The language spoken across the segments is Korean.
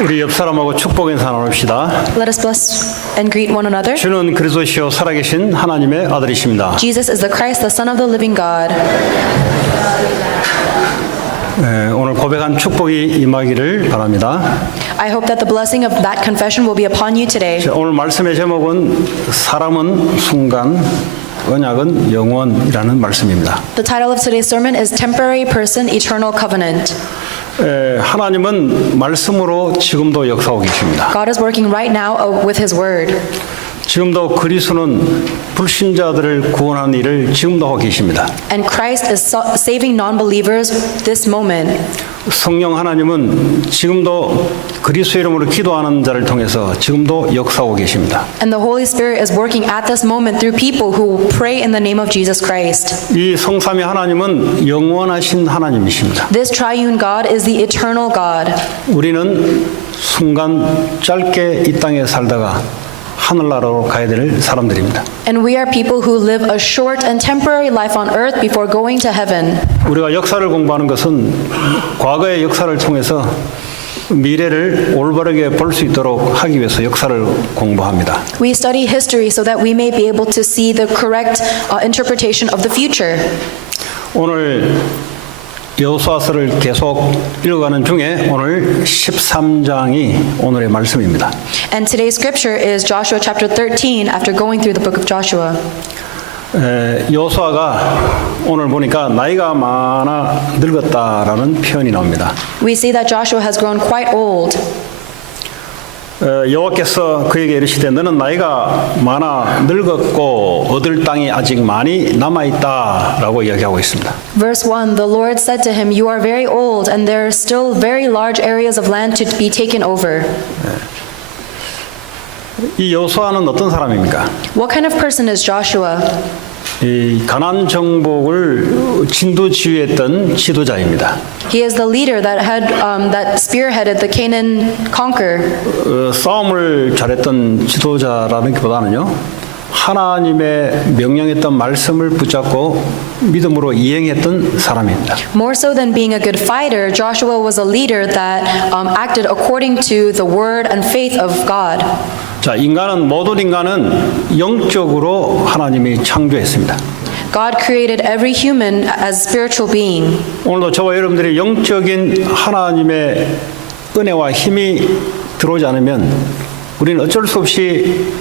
우리 옆 사람하고 축복 인사 나눕시다. Let us bless and greet one another. 주는 그리스도시요 살아계신 하나님의 아들이십니다. Jesus is the Christ, the Son of the living God. 오늘 고백한 축복이 임하기를 바랍니다. I hope that the blessing of that confession will be upon you today. 오늘 말씀의 제목은 사람은 순간, 언약은 영원이라는 말씀입니다. The title of today's sermon is Temporary Person, Eternal Covenant. 하나님은 말씀으로 지금도 역사하고 계십니다. God is working right now with His Word. 지금도 그리스도는 불신자들을 구원하는 일을 지금도 하고 계십니다. And Christ is saving non-believers this moment. 성령 하나님은 지금도 그리스도 이름으로 기도하는 자를 통해서 지금도 역사하고 계십니다. And the Holy Spirit is working at this moment through people who pray in the name of Jesus Christ. 이 성삼위 하나님은 영원하신 하나님이십니다. This triune God is the eternal God. 우리는 순간 짧게 이 땅에 살다가 하늘나라로 가야 될 사람들입니다. And we are people who live a short and temporary life on earth before going to heaven. 우리가 역사를 공부하는 것은 과거의 역사를 통해서 미래를 올바르게 볼 수 있도록 하기 위해서 역사를 공부합니다. We study history so that we may be able to see the correct interpretation of the future. 오늘 여호수아서를 계속 읽어가는 중에 오늘 13장이 오늘의 말씀입니다. And today's scripture is Joshua chapter 13 after going through the book of Joshua. 여호수아가 오늘 보니까 나이가 많아 늙었다라는 표현이 나옵니다. We see that Joshua has grown quite old. 여호와께서 그에게 이르시되 너는 나이가 많아 늙었고 얻을 땅이 아직 많이 남아있다라고 이야기하고 있습니다. Verse 1, the Lord said to him, You are very old, and there are still very large areas of land to be taken over. 이 여호수아는 어떤 사람입니까? What kind of person is Joshua? 이 가나안 정복을 진두지휘했던 지도자입니다. He is the leader that spearheaded the Canaan conquer. 싸움을 잘했던 지도자라기보다는요, 하나님의 명령했던 말씀을 붙잡고 믿음으로 이행했던 사람입니다. More so than being a good fighter, Joshua was a leader that acted according to the word and faith of God. 자, 모든 인간은 영적으로 하나님이 창조했습니다. God created every human as spiritual being. 오늘도 저와 여러분들이 영적인 하나님의 은혜와 힘이 들어오지 않으면 우리는 어쩔 수 없이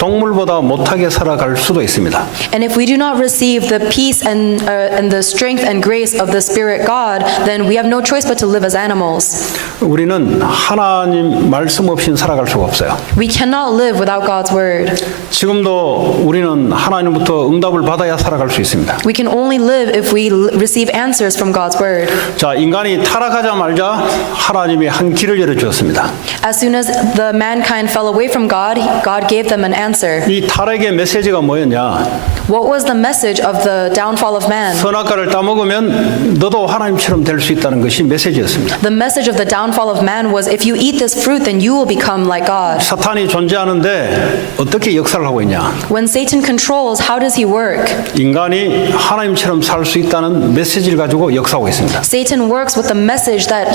동물보다 못하게 살아갈 수도 있습니다. And if we do not receive the peace and the strength and grace of the Spirit God, then we have no choice but to live as animals. 우리는 하나님 말씀 없이는 살아갈 수가 없어요. We cannot live without God's word. 지금도 우리는 하나님부터 응답을 받아야 살아갈 수 있습니다. We can only live if we receive answers from God's word. 자, 인간이 타락하자마자 하나님이 한 길을 열어주었습니다. As soon as the mankind fell away from God, God gave them an answer. 이 타락의 메시지가 뭐였냐? What was the message of the downfall of man? 선악과를 따먹으면 너도 하나님처럼 될 수 있다는 것이 메시지였습니다. The message of the downfall of man was if you eat this fruit, then you will become like God. 사탄이 존재하는데 어떻게 역사를 하고 있냐? When Satan controls, how does he work? 인간이 하나님처럼 살 수 있다는 메시지를 가지고 역사하고 있습니다. Satan works with the message that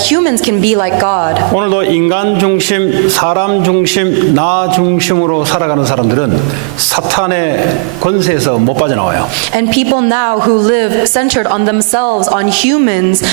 humans can be like God. 오늘도 인간 중심, 사람 중심, 나 중심으로 살아가는 사람들은 사탄의 권세에서 못 빠져나와요. And people now who live centered on themselves, on humans,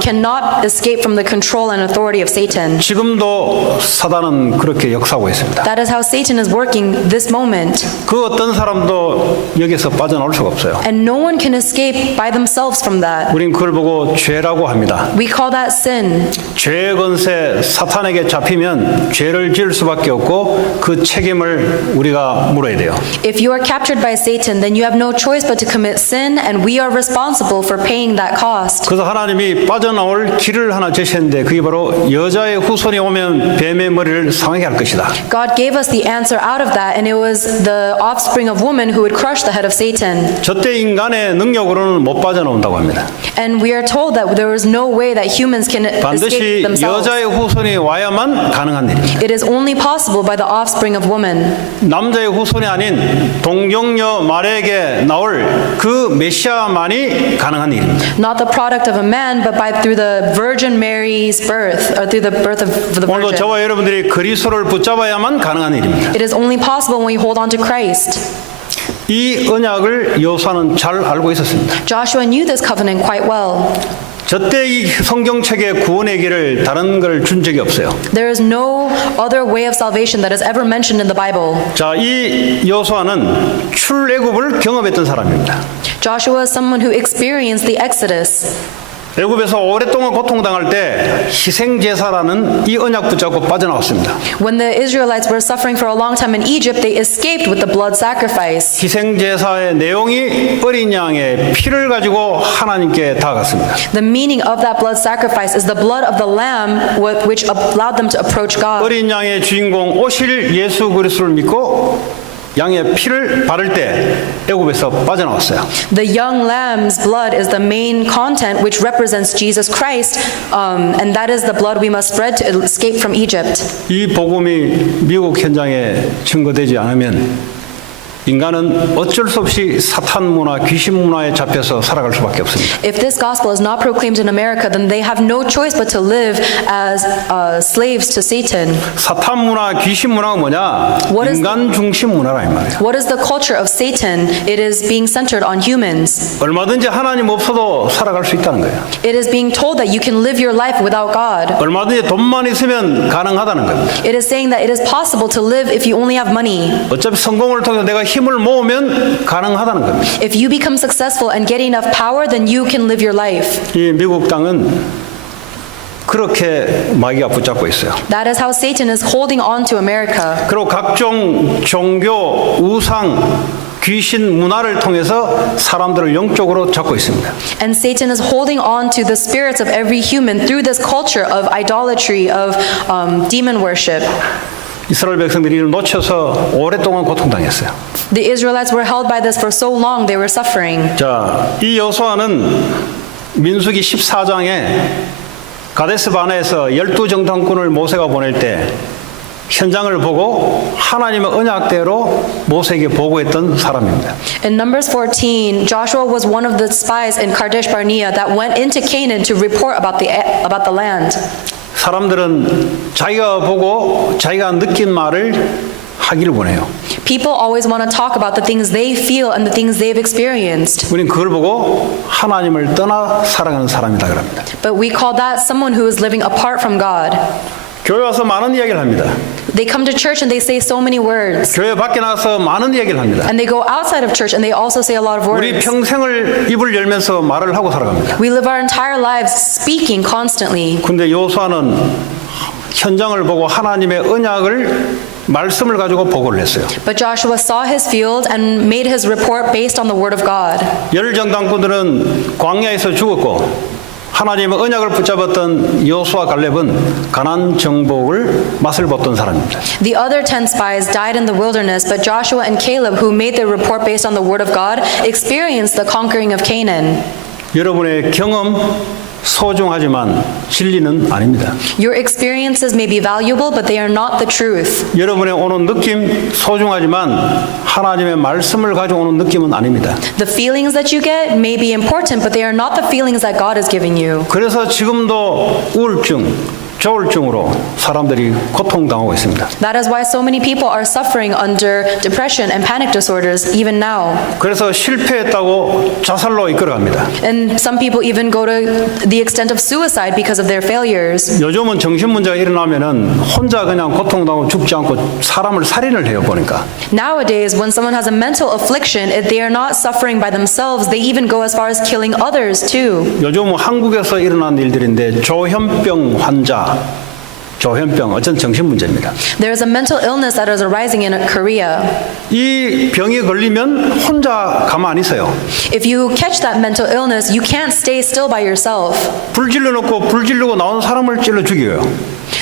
cannot escape from the control and authority of Satan. 지금도 사단은 그렇게 역사하고 있습니다. That is how Satan is working this moment. 그 어떤 사람도 여기서 빠져나올 수가 없어요. And no one can escape by themselves from that. 우린 그걸 보고 죄라고 합니다. We call that sin. 죄의 권세 사탄에게 잡히면 죄를 지을 수밖에 없고 그 책임을 우리가 물어야 돼요. If you are captured by Satan, then you have no choice but to commit sin, and we are responsible for paying that cost. 그래서 하나님이 빠져나올 길을 하나 제시했는데 그게 바로 여자의 후손이 오면 뱀의 머리를 상하게 할 것이다. God gave us the answer out of that, and it was the offspring of woman who would crush the head of Satan. 저때 인간의 능력으로는 못 빠져나온다고 합니다. And we are told that there is no way that humans can escape 반드시 themselves. 여자의 후손이 와야만 가능한 일입니다. It is only possible by the offspring of woman. woman. 남자의 후손이 아닌 동정녀 마리아에게 나올 그 메시아만이 가능한 일입니다. Not the product of a man, but through the Virgin Mary's birth, or through the birth of the 오늘도 Virgin. 저와 여러분들이 그리스도를 붙잡아야만 가능한 일입니다. It is only possible when we hold on to Christ. 이 언약을 여호수아는 잘 알고 있었습니다. Joshua knew this covenant quite well. 저때 이 성경책에 구원의 길을 다른 걸 준 적이 없어요. There is no other way of salvation that is ever mentioned in the Bible. 자, 이 여호수아는 출애굽을 경험했던 사람입니다. Joshua is someone who experienced the Exodus. 애굽에서 오랫동안 고통당할 때 희생 제사라는 이 언약 붙잡고 빠져나왔습니다. When the Israelites were suffering for a long time in Egypt, they escaped with the blood sacrifice. 희생 제사의 내용이 어린 양의 피를 가지고 하나님께 다가갔습니다. The meaning of that blood sacrifice is the blood of the lamb which allowed them to approach God. 어린 양의 주인공 오실 예수 그리스도를 믿고 양의 피를 바를 때 애굽에서 빠져나왔어요. The young lamb's blood is the main content which represents Jesus Christ, and that is the blood we must spread to escape from Egypt. 이 복음이 미국 현장에 증거되지 않으면 인간은 어쩔 수 없이 사탄 문화, 귀신 문화에 잡혀서 살아갈 수밖에 없습니다. If this gospel is not proclaimed in America, then they have no choice but to live as slaves to Satan. 사탄 문화, 귀신 문화가 뭐냐? What is- 인간 중심 문화라 이 말이에요. What is the culture of Satan? It is being centered on humans. 얼마든지 하나님 없어도 살아갈 수 있다는 거예요. It is being told that you can live your life without God. 얼마든지 돈만 있으면 가능하다는 겁니다. It is saying that it is possible to live if you only have money. 어차피 성공을 통해서 내가 힘을 모으면 가능하다는 겁니다. If you become successful and get enough power, then you can live your life. 이 미국 땅은 그렇게 마귀가 붙잡고 있어요. That is how Satan is holding on to America. 그리고 각종 종교, 우상, 귀신 문화를 통해서 사람들을 영적으로 잡고 있습니다. And Satan is holding on to the spirits of every human through this culture of idolatry, of demon worship. 이스라엘 백성들이 이를 놓쳐서 오랫동안 고통당했어요. The Israelites were held by this for so long, they were suffering. 자, 이 여호수아는 민수기 14장에 가데스 바네에서 12정탐꾼을 모세가 보낼 때 현장을 보고 하나님의 언약대로 모세에게 보고했던 사람입니다. In Numbers 14, Joshua was one of the spies in Kadesh Barnea that went into Canaan to report about the land. 사람들은 자기가 보고 자기가 느낀 말을 하기를 원해요. People always want to talk about the things they feel and the things they've experienced. 우리는 그걸 보고 하나님을 떠나 살아가는 사람이다 그럽니다. But we call that someone who is living apart from God. 교회 와서 많은 이야기를 합니다. They come to church and they say so many words. 교회 밖에 나가서 많은 이야기를 합니다. And they go outside of church and they also say a lot of 우리 words. 평생을 입을 열면서 말을 하고 살아갑니다. We live our entire lives speaking constantly. 근데 여호수아는 현장을 보고 하나님의 언약을 말씀을 가지고 보고를 했어요. But Joshua saw his field and made his report based on the word of God. 열 정탐꾼들은 광야에서 죽었고 하나님의 언약을 붙잡았던 여호수아 갈렙은 가나안 정복을 맛을 봤던 사람입니다. The other 10 spies died in the wilderness, but Joshua and Caleb, who made their report based on the word of God, experienced the conquering of Canaan. 여러분의 경험 소중하지만 진리는 아닙니다. Your experiences may be valuable, but they are not the truth. 여러분의 오는 느낌 소중하지만 하나님의 말씀을 가져오는 느낌은 아닙니다. The feelings that you get may be important, but they are not the feelings that God is giving you. 그래서 지금도 우울증, 조울증으로 사람들이 고통당하고 있습니다. That is why so many people are suffering under depression and panic disorders even now. 그래서 실패했다고 자살로 이끌어갑니다. And some people even go to the extent of suicide because of their failures. 요즘은 정신 문제가 일어나면은 혼자 그냥 고통당하고 죽지 않고 사람을 살인을 해요 보니까. Nowadays, when someone has a mental affliction, if they are not suffering by themselves, they even go as far as killing others too. 요즘 한국에서 일어난 일들인데 조현병 환자, 조현병 어쩐 정신 문제입니다. There is a mental illness that is arising in Korea. 이 병에 걸리면 혼자 가만히 있어요. If you catch that mental illness, you can't stay still by yourself. 불 질러놓고 불 지르고 나온 사람을 찔러 죽여요.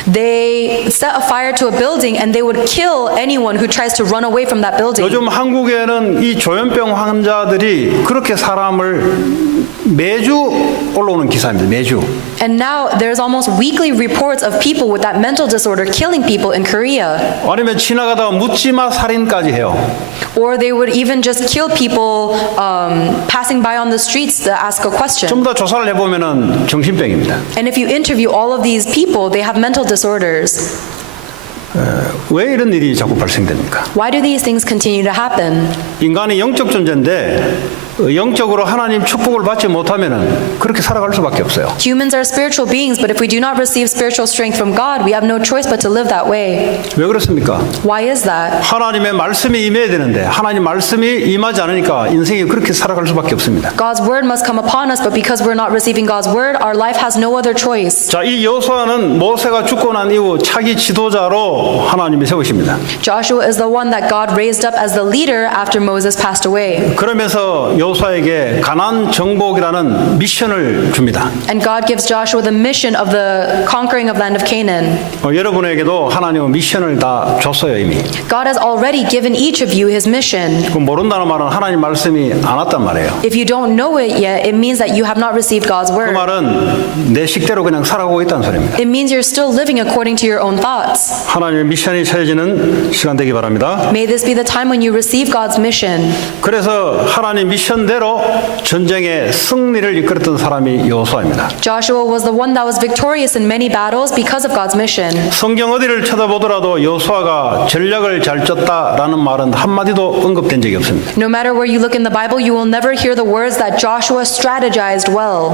They set a fire to a building and they would kill anyone who tries to run away from that building. 요즘 한국에는 이 조현병 환자들이 그렇게 사람을 매주 올라오는 기사입니다. 매주. And now there's almost weekly reports of people with that mental disorder killing people in Korea. 아니면 지나가다가 묻지마 살인까지 해요. Or they would even just kill people passing by on the streets to ask a question. 좀 더 조사를 해보면은 정신병입니다. And if you interview all of these people, they have mental disorders. 왜 이런 일이 자꾸 발생됩니까? Why do these things continue to happen? 인간이 영적 존재인데 영적으로 하나님 축복을 받지 못하면은 그렇게 살아갈 수밖에 없어요. Humans are spiritual beings, but if we do not receive spiritual strength from God, we have no choice but to live that way. 왜 그렇습니까? Why is that? 하나님의 말씀이 임해야 되는데 하나님 말씀이 임하지 않으니까 인생이 그렇게 살아갈 수밖에 없습니다. God's word must come upon us, but because we're not receiving God's word, our life has no other choice. 자, 이 여호수아는 모세가 죽고 난 이후 차기 지도자로 하나님이 세우십니다. Joshua is the one that God raised up as the leader after Moses passed away. 그러면서 여호수아에게 가나안 정복이라는 미션을 줍니다. And God gives Joshua the mission of the conquering of land of Canaan. 여러분에게도 하나님은 미션을 다 줬어요 이미. God has already given each of you his mission. 그 모른다는 말은 하나님 말씀이 안 왔단 말이에요. If you don't know it yet, it means that you have not received God's 그 word. 말은 내 식대로 그냥 살아가고 있다는 소리입니다. It means you're still living according to your own thoughts. 하나님의 미션이 찾아지는 시간 되기 바랍니다. May this be the time when you receive God's mission. 그래서 하나님 미션대로 전쟁의 승리를 이끌었던 사람이 여호수아입니다. Joshua was the one that was victorious in many battles because of God's mission. 성경 어디를 쳐다보더라도 여호수아가 전략을 잘 짰다라는 말은 한마디도 언급된 적이 없습니다. No matter where you look in the Bible, you will never hear the words that Joshua strategized well.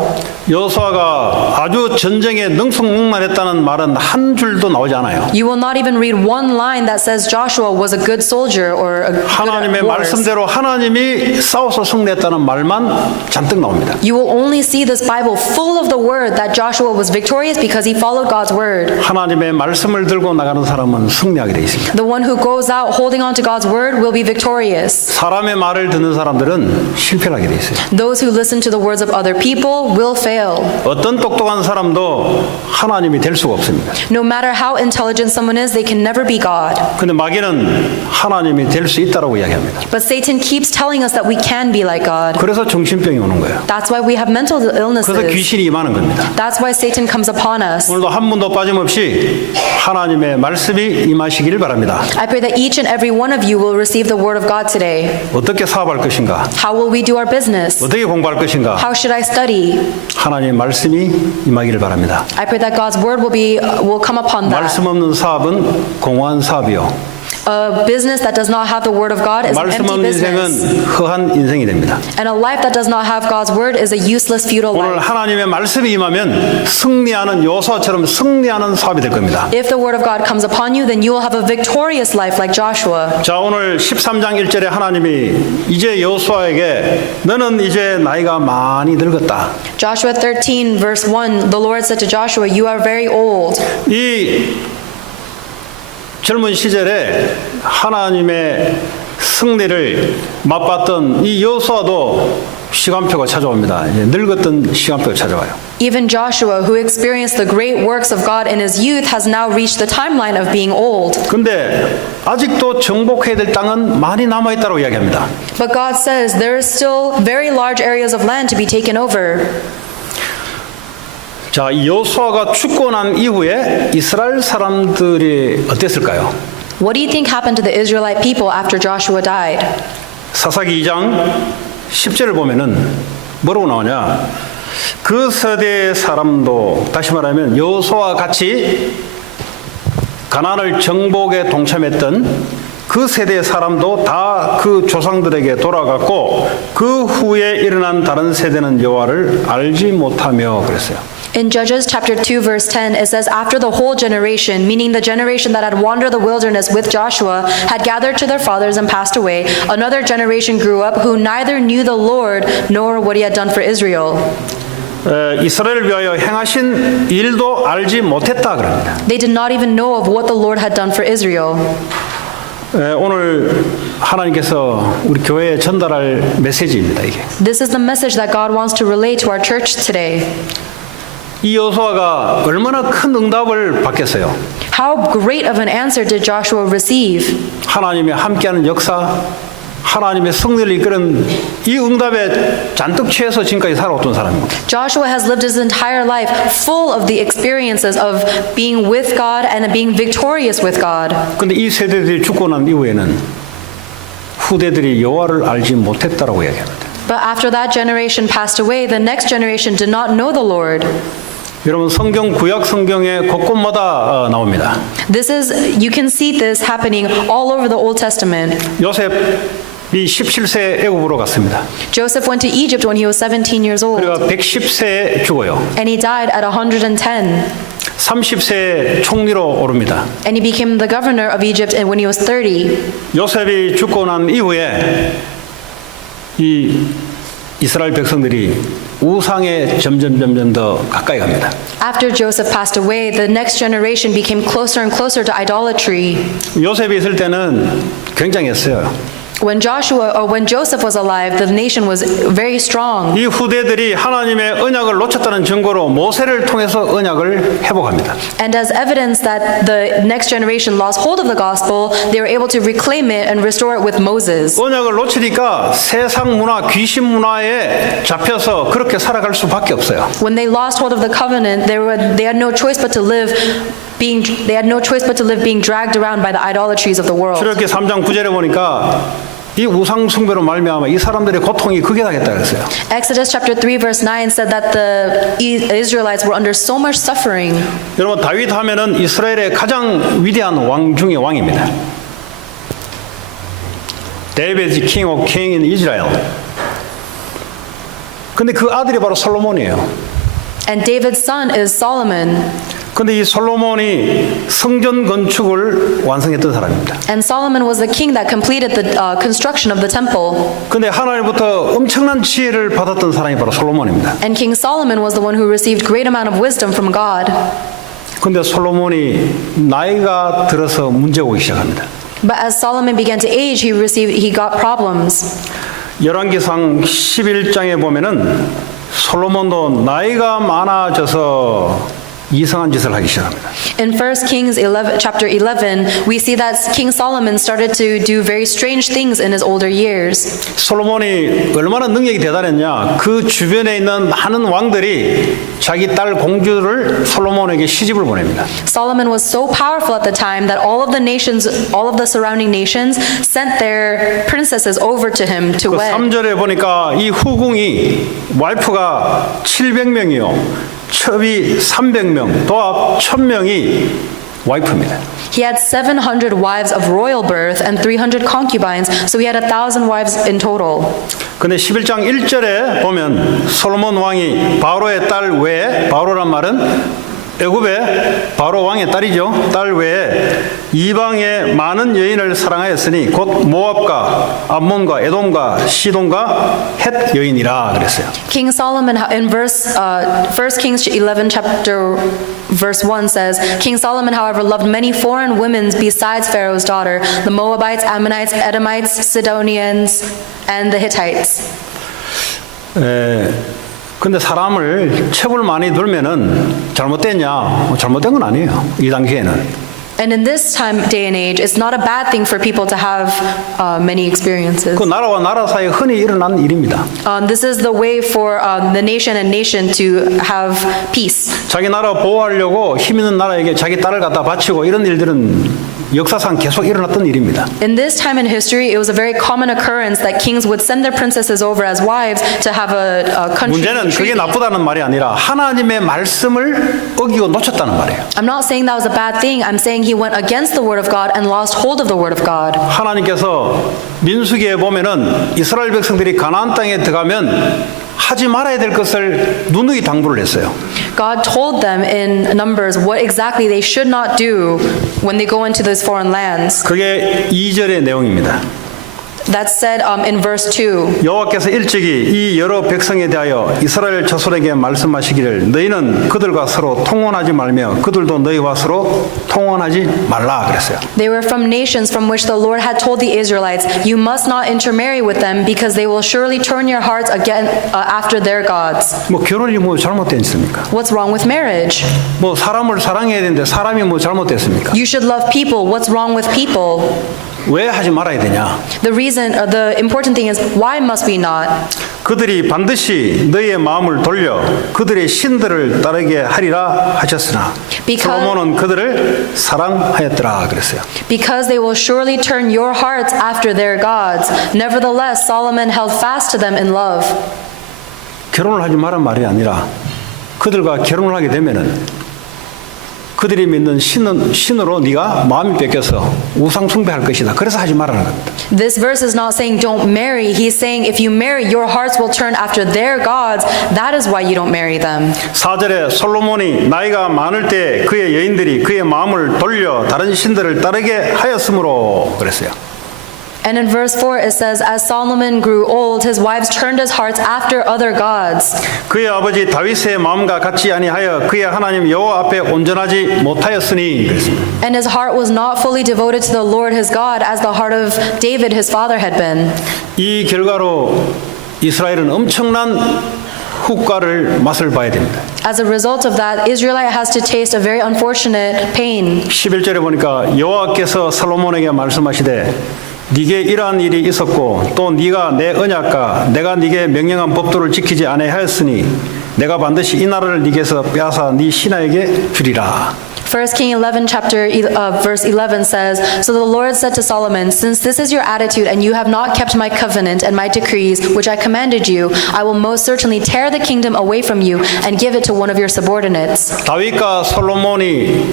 여호수아가 아주 전쟁에 능숙능란했다는 말은 한 줄도 나오지 않아요. You will not even read one line that says Joshua was a good soldier or a good at 하나님의 wars. 말씀대로 하나님이 싸워서 승리했다는 말만 잔뜩 나옵니다. You will only see this Bible full of the word that Joshua was victorious because he followed God's word. 하나님의 말씀을 들고 나가는 사람은 승리하게 되어 있습니다. The one who goes out holding on to God's word will be victorious. 사람의 말을 듣는 사람들은 실패하게 되어 있어요. Those who listen to the words of other people will fail. 어떤 똑똑한 사람도 하나님이 될 수가 없습니다. No matter how intelligent someone is, they can never be God. 근데 마귀는 하나님이 될 수 있다라고 이야기합니다. But Satan keeps telling us that we can be like God. 그래서 정신병이 오는 거예요. That's why we have mental 그래서 illnesses. 귀신이 임하는 겁니다. That's why Satan comes upon us. 오늘도 한 분도 빠짐없이 하나님의 말씀이 임하시기를 바랍니다. I pray that each and every one of you will receive the word of God today. 어떻게 사업할 것인가? How will we do our business? 어떻게 공부할 것인가? How should I study? 하나님의 말씀이 임하기를 바랍니다. I pray that God's word will come upon that. 말씀 없는 사업은 공허한 사업이요. A business that does not have the word of God is an 말씀 empty 없는 business. 인생은 허한 인생이 됩니다. And a life that does not have God's word is a useless, futile 오늘 life. 하나님의 말씀이 임하면 승리하는 여호수아처럼 승리하는 사업이 될 겁니다. If the word of God comes upon you, then you will have a victorious life like Joshua. 자, 오늘 13장 1절에 하나님이 이제 여호수아에게 너는 이제 나이가 많이 늙었다. Joshua 13 verse 1, the Lord said to Joshua, you are very old. 이 젊은 시절에 하나님의 승리를 맛봤던 이 여호수아도 시간표가 찾아옵니다. 이제 늙었던 시간표가 찾아와요. Even Joshua, who experienced the great works of God in his youth, has now reached the timeline of being old. 근데 아직도 정복해야 될 땅은 많이 남아 있다고 이야기합니다. But God says there is still very large areas of land to be taken over. 자, 이 여호수아가 죽고 난 이후에 이스라엘 사람들이 어땠을까요? What do you think happened to the Israelite people after Joshua died? 사사기 2장 10절을 보면은 뭐라고 나오냐? 그 세대의 사람도 다시 말하면 여호수아와 같이 가나안을 정복에 동참했던 그 세대의 사람도 다 그 조상들에게 돌아갔고 그 후에 일어난 다른 세대는 여호와를 알지 못하며 그랬어요. In Judges chapter 2 verse 10 it says after the whole generation, meaning the generation that had wandered the wilderness with Joshua, had gathered to their fathers and passed away, another generation grew up who neither knew the Lord nor what he had done for Israel. 이스라엘을 위하여 행하신 일도 알지 못했다 그럽니다. They did not even know of what the Lord had done for Israel. 오늘 하나님께서 우리 교회에 전달할 메시지입니다. 이게 This is the message that God wants to relay to our church today. 이 여호수아가 얼마나 큰 응답을 받겠어요. How great of an answer did Joshua receive? 하나님의 함께하는 역사, 하나님의 승리를 이끄는 이 응답에 잔뜩 취해서 지금까지 살아왔던 사람입니다. Joshua has lived his entire life full of the experiences of being with God and being victorious with God. 그런데 이 세대들이 죽고 난 이후에는 후대들이 여호와를 알지 못했다라고 이야기합니다. But after that generation passed away, the next generation did not know the Lord. 여러분 성경 구약 성경의 곳곳마다 나옵니다. You can see this happening all over the Old Testament. 요셉이 17세에 애굽으로 갔습니다. Joseph went to Egypt when he was 17 years old, 그래가 110세에 죽어요. and he died at 110. 30세에 총리로 오릅니다. And he became the governor of Egypt when he was 30. 요셉이 죽고 난 이후에 이 이스라엘 백성들이 우상에 점점 더 가까이 갑니다. After Joseph passed away, the next generation became closer and closer to idolatry. 요셉이 있을 때는 굉장했어요. When Joseph was alive, the nation was very strong. 이 후대들이 하나님의 언약을 놓쳤다는 증거로 모세를 통해서 언약을 회복합니다. And as evidence that the next generation lost hold of the gospel, they were able to reclaim it and restore it with Moses. 언약을 놓치니까 세상 문화, 귀신 문화에 잡혀서 그렇게 살아갈 수밖에 없어요. When they lost hold of the covenant, they had no choice but to live being dragged around by the idolatries of the world. 출애굽기 3장 9절에 보니까 이 우상 숭배로 말미암아 이 사람들의 고통이 극에 달했다 그랬어요. Exodus chapter 3 verse 9 said that the Israelites were under so much suffering. 여러분 다윗 하면은 이스라엘의 가장 위대한 왕 중의 왕입니다. David king of king in Israel. 근데 그 아들이 바로 솔로몬이에요. And David's son is Solomon. 근데 이 솔로몬이 성전 건축을 완성했던 사람입니다. And Solomon was the king that completed the construction of the temple. 근데 하나님부터 엄청난 지혜를 받았던 사람이 바로 솔로몬입니다. And King Solomon was the one who received great amount of wisdom from God. 근데 솔로몬이 나이가 들어서 문제가 오기 시작합니다. But as Solomon began to age, he got problems. 열왕기상 11장에 보면은 솔로몬도 나이가 많아져서 이상한 짓을 하기 시작합니다. In 1 Kings chapter 11, we see that King Solomon started to do very strange things in his older years. 솔로몬이 얼마나 능력이 대단했냐? 그 주변에 있는 많은 왕들이 자기 딸 공주를 솔로몬에게 시집을 보냅니다. Solomon was so powerful at the time that all of the surrounding nations sent their princesses over to him to 그 wed. 3절에 보니까 이 후궁이 와이프가 700명이요. 첩이 300명, 도합 1000명이 와이프입니다. He had 700 wives of royal birth and 300 concubines, so he had 1,000 wives in total. 근데 11장 1절에 보면 솔로몬 왕이 바로의 딸 외에, 바로란 말은 애굽의 바로 왕의 딸이죠. 딸 외에 이방의 많은 여인을 사랑하였으니 곧 모압과 암몬과 에돔과 시돈과 헷 여인이라 그랬어요. King Solomon in 1 Kings 11 chapter verse 1 says, King Solomon, however, loved many foreign women besides Pharaoh's daughter, the Moabites, Ammonites, Edomites, Sidonians, and the Hittites. 근데 사람을 첩을 많이 들면은 잘못됐냐? 잘못된 건 아니에요. 이 당시에는. And in this day and age, it's not a bad thing for people to have many experiences. 그 나라와 나라 사이에 흔히 일어난 일입니다. This is the way for the nation and nation to have peace. 자기 나라 보호하려고 힘 있는 나라에게 자기 딸을 갖다 바치고 이런 일들은 역사상 계속 일어났던 일입니다. In this time in history, it was a very common occurrence that kings would send their princesses over as wives to have a country. 문제는 그게 나쁘다는 말이 아니라 하나님의 말씀을 어기고 놓쳤다는 말이에요. I'm not saying that was a bad thing. I'm saying he went against the word of God and lost hold of the word of God. 하나님께서 민수기에 보면은 이스라엘 백성들이 가나안 땅에 들어가면 하지 말아야 될 것을 누누이 당부를 했어요. God told them in Numbers what exactly they should not do when they go into those foreign lands. 그게 2절의 내용입니다. That's said in verse 2. 여호와께서 일찍이 이 여러 백성에 대하여 이스라엘 자손에게 말씀하시기를 너희는 그들과 서로 통혼하지 말며 그들도 너희와 서로 통혼하지 말라 그랬어요. They were from nations from which the Lord had told the Israelites, you must not intermarry with them because they will surely turn your hearts again after their gods. 뭐 결혼이 뭐 잘못된 있습니까? What's wrong with marriage? 뭐 사람을 사랑해야 되는데 사람이 뭐 잘못됐습니까? You should love people. What's wrong with people? 왜 하지 말아야 되냐? The important thing is, why must we not? 그들이 반드시 너희의 마음을 돌려 그들의 신들을 따르게 하리라 하셨으나 솔로몬은 그들을 사랑하였더라 그랬어요. Because they will surely turn your hearts after their gods. Nevertheless, Solomon held fast to them in love. 결혼을 하지 말란 말이 아니라 그들과 결혼을 하게 되면은 그들이 믿는 신으로 네가 마음이 뺏겨서 우상 숭배할 것이다. 그래서 하지 말라는 겁니다. This verse is not saying don't marry. He's saying if you marry, your hearts will turn after their gods. That is why you don't marry them. 4절에 솔로몬이 나이가 많을 때 그의 여인들이 그의 마음을 돌려 다른 신들을 따르게 하였으므로 그랬어요. And in verse 4 it says, as Solomon grew old, his wives turned his hearts after other gods. 그의 아버지 다윗의 마음과 같지 아니하여 그의 하나님 여호와 앞에 온전하지 못하였으니 그랬습니다. And his heart was not fully devoted to the Lord his God as the heart of David his father had been. 이 결과로 이스라엘은 엄청난 후과를 맛을 봐야 됩니다. As a result of that, Israelite has to taste a very unfortunate pain. 11절에 보니까 여호와께서 솔로몬에게 말씀하시되 네게 이러한 일이 있었고 또 네가 내 언약과 내가 네게 명령한 법도를 지키지 아니하였으니 내가 반드시 이 나라를 네게서 빼앗아 네 신하에게 주리라. 1 King 11 verse 11 says, so the Lord said to Solomon, since this is your attitude and you have not kept my covenant and my decrees which I commanded you, I will most certainly tear the kingdom away from you and give it to one of your subordinates. 다윗과 솔로몬이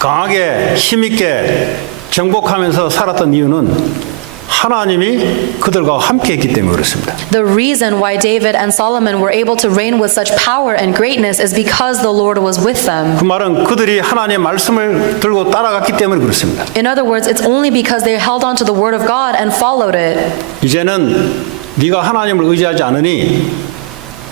강하게 힘있게 정복하면서 살았던 이유는 하나님이 그들과 함께 했기 때문에 그렇습니다. The reason why David and Solomon were able to reign with such power and greatness is because the Lord was with them. 그 말은 그들이 하나님의 말씀을 들고 따라갔기 때문에 그렇습니다. In other words, it's only because they held on to the word of God and followed it. 이제는 네가 하나님을 의지하지 않으니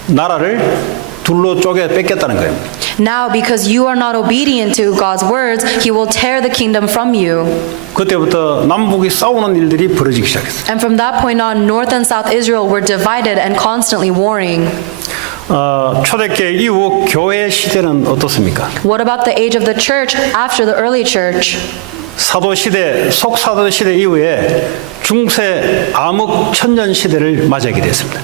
나라를 둘로 쪼개 뺏겠다는 거예요. Now, because you are not obedient to God's words, He will tear the kingdom from you. 그때부터 남북이 싸우는 일들이 벌어지기 시작했어요. And from that point on, North and South Israel were divided and constantly warring. 초대교회 이후 교회 시대는 어떻습니까? What about the age of the church after the early church? 사도 시대, 속사도 시대 이후에 중세 암흑 천년 시대를 맞이하게 됐습니다.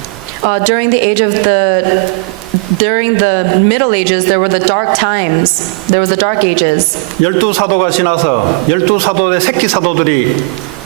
During the Middle Ages, there were the dark times. There was the dark ages. 12사도가 지나서 12사도의 새끼 사도들이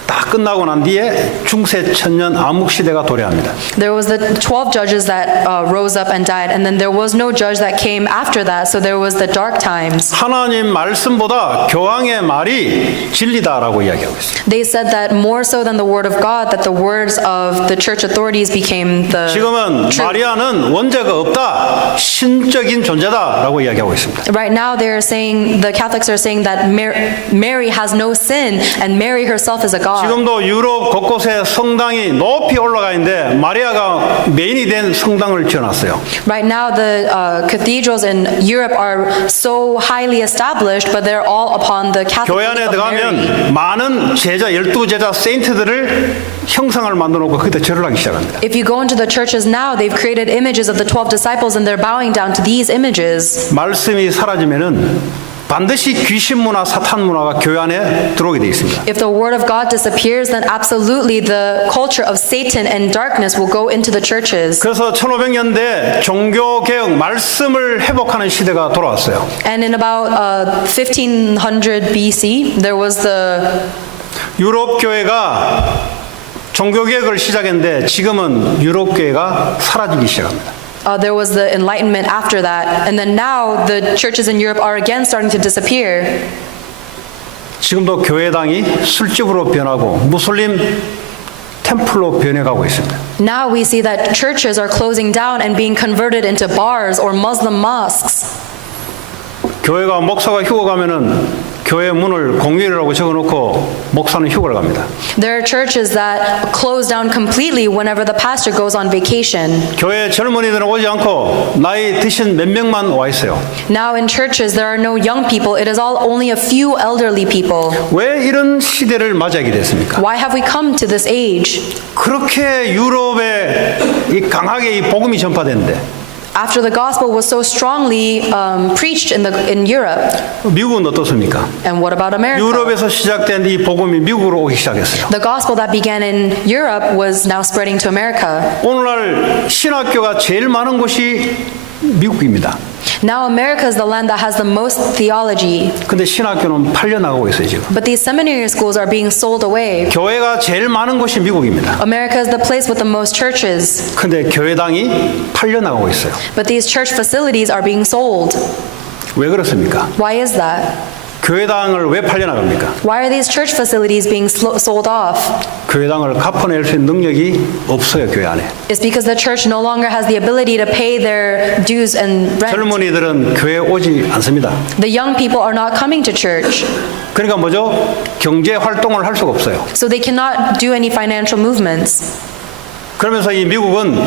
다 끝나고 난 뒤에 중세 천년 암흑 시대가 도래합니다. There was the 12 judges that rose up and died, and then there was no judge that came after that, so there was the dark times. 하나님 말씀보다 교황의 말이 진리다라고 이야기하고 있어요. They said that more so than the word of God, that the words of the church authorities became the 지금은 truth. 마리아는 원죄가 없다, 신적인 존재다라고 이야기하고 있습니다. Right now, they're saying, the Catholics are saying that Mary has no sin, and Mary herself is a God. 지금도 유럽 곳곳에 성당이 높이 올라가 있는데 마리아가 메인이 된 성당을 지어놨어요. Right now, the cathedrals in Europe are so highly established, but they're all upon the Catholic 교회 안에 of Mary. 들어가면 많은 제자, 12제자 세인트들을 형상을 만들어 놓고 거기다 절을 하기 시작합니다. If you go into the churches now, they've created images of the 12 disciples, and they're bowing down to these images. 말씀이 사라지면은 반드시 귀신 문화, 사탄 문화가 교회 안에 들어오게 돼 있습니다. If the word of God disappears, then absolutely the culture of Satan and darkness will go into the churches. 그래서 1500년대 종교개혁 말씀을 회복하는 시대가 돌아왔어요. And in about 1500 BC, there was the 유럽 교회가 종교개혁을 시작했는데 지금은 유럽 교회가 사라지기 시작합니다. there was the Enlightenment after that, and then now the churches in Europe are again starting to disappear. 지금도 교회당이 술집으로 변하고 무슬림 템플로 변해가고 있습니다. Now we see that churches are closing down and being converted into bars or Muslim mosques. 교회가 목사가 휴가 가면은 교회 문을 공휴일이라고 적어놓고 목사는 휴가를 갑니다. There are churches that close down completely whenever the pastor goes on vacation. 교회 젊은이들은 오지 않고 나이 드신 몇 명만 와 있어요. Now in churches there are no young people. It is all only a few elderly people. 왜 이런 시대를 맞이하게 됐습니까? Why have we come to this age? 그렇게 유럽에 이 강하게 이 복음이 전파됐는데 After the gospel was so strongly preached in Europe. 미국은 어떻습니까? And what about America? 유럽에서 시작된 이 복음이 미국으로 오기 시작했어요. The gospel that began in Europe was now spreading to America. 오늘날 신학교가 제일 많은 곳이 미국입니다. Now America is the land that has the most theology. 근데 신학교는 팔려나가고 있어요 지금. But these seminary schools are being sold away. 교회가 제일 많은 곳이 미국입니다. America is the place with the most churches. 근데 교회당이 팔려나가고 있어요. But these church facilities are being sold. 왜 그렇습니까? Why is that? 교회당을 왜 팔려나갑니까? Why are these church facilities being sold off? 교회당을 갚아낼 수 있는 능력이 없어요 교회 안에. It's because the church no longer has the ability to pay their dues and rent. 젊은이들은 교회에 오지 않습니다. The young people are not coming to church. 그러니까 뭐죠? 경제 활동을 할 수가 없어요. So they cannot do any financial movements. 그러면서 이 미국은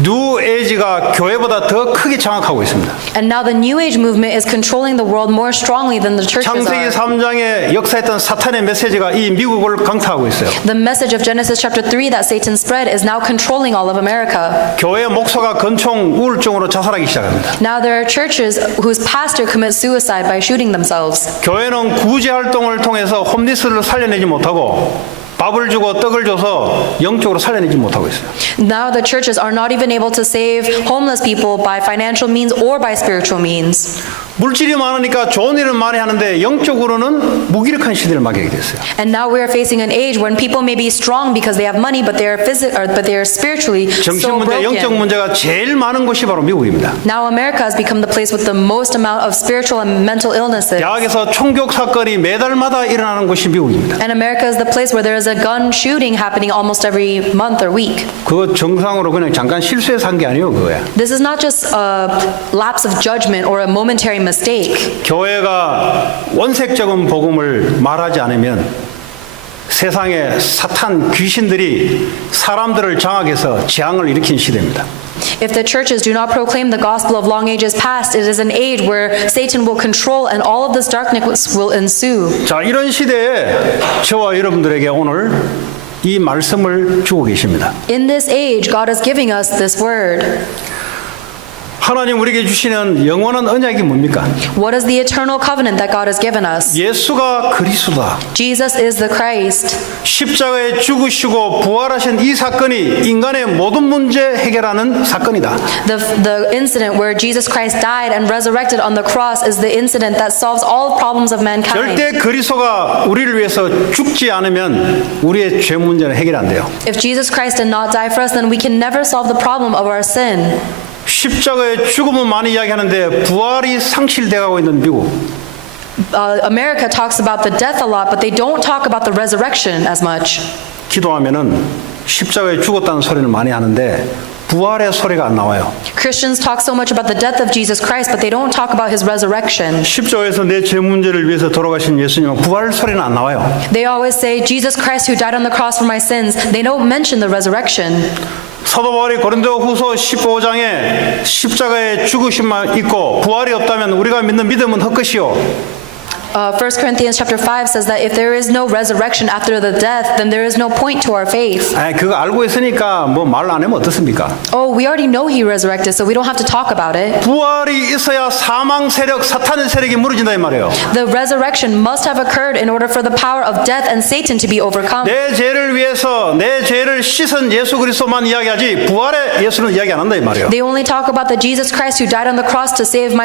뉴 에이지가 교회보다 더 크게 장악하고 있습니다. And now the New Age movement is controlling the world more strongly than the churches 창세기 are. 3장에 역사했던 사탄의 메시지가 이 미국을 강타하고 있어요. The message of Genesis chapter 3 that Satan spread is now controlling all of America. 교회 목사가 건총 우울증으로 자살하기 시작합니다. Now there are churches whose pastor commits suicide by shooting themselves. 교회는 구제 활동을 통해서 홈리스를 살려내지 못하고 밥을 주고 떡을 줘서 영적으로 살려내지 못하고 있어요. Now the churches are not even able to save homeless people by financial means or by spiritual means. 물질이 많으니까 좋은 일은 많이 하는데 영적으로는 무기력한 시대를 맞게 됐어요. And now we are facing an age when people may be strong because they have money, but they are spiritually 정신 so 문제, 영적 broken. 문제가 제일 많은 곳이 바로 미국입니다. Now America has become the place with the most amount of spiritual and mental illnesses. 야학에서 총격 사건이 매달마다 일어나는 곳이 미국입니다. And America is the place where there is a gun shooting happening almost every month or week. 그거 정상으로 그냥 잠깐 실수해서 한 게 아니에요, 그거야. This is not just a lapse of judgment or a momentary mistake. 교회가 원색적인 복음을 말하지 않으면 세상에 사탄 귀신들이 사람들을 장악해서 재앙을 일으킨 시대입니다. If the churches do not proclaim the gospel of long ages past, it is an age where Satan will control and all of this darkness will ensue. 자, 이런 시대에 저와 여러분들에게 오늘 이 말씀을 주고 계십니다. In this age, God is giving us this word. 하나님 우리에게 주시는 영원한 언약이 뭡니까? What is the eternal covenant that God has given us? 예수가 그리스도다. Jesus is the Christ. 십자가에 죽으시고 부활하신 이 사건이 인간의 모든 문제 해결하는 사건이다. The incident where Jesus Christ died and resurrected on the cross is the incident that solves all problems of mankind. 절대 그리스도가 우리를 위해서 죽지 않으면 우리의 죄 문제는 해결 안 돼요. If Jesus Christ did not die for us, then we can never solve the problem of our sin. 십자가의 죽음은 많이 이야기하는데 부활이 상실되어가고 있는 미국. America talks about the death a lot, but they don't talk about the resurrection as much. 기도하면은 십자가에 죽었다는 소리를 많이 하는데 부활의 소리가 안 나와요. Christians talk so much about the death of Jesus Christ, but they don't talk about his resurrection. 십자가에서 내 죄 문제를 위해서 돌아가신 예수님은 부활 소리는 안 나와요. They always say, Jesus Christ who died on the cross for my sins. They don't mention the resurrection. 사도 바울이 고린도후서 15장에 십자가에 죽으심만 있고 부활이 없다면 우리가 믿는 믿음은 헛것이요. 1 Corinthians chapter 5 says that if there is no resurrection after the death, then there is no point to our faith. 그거 알고 있으니까 뭐 말 안 하면 어떻습니까? Oh, we already know he resurrected, so we don't have to talk about it. 부활이 있어야 사망 세력, 사탄의 세력이 무너진다 이 말이에요. The resurrection must have occurred in order for the power of death and Satan to be overcome. 내 죄를 위해서 내 죄를 씻은 예수 그리스도만 이야기하지 부활의 예수는 이야기 안 한다 이 말이에요. They only talk about the Jesus Christ who died on the cross to save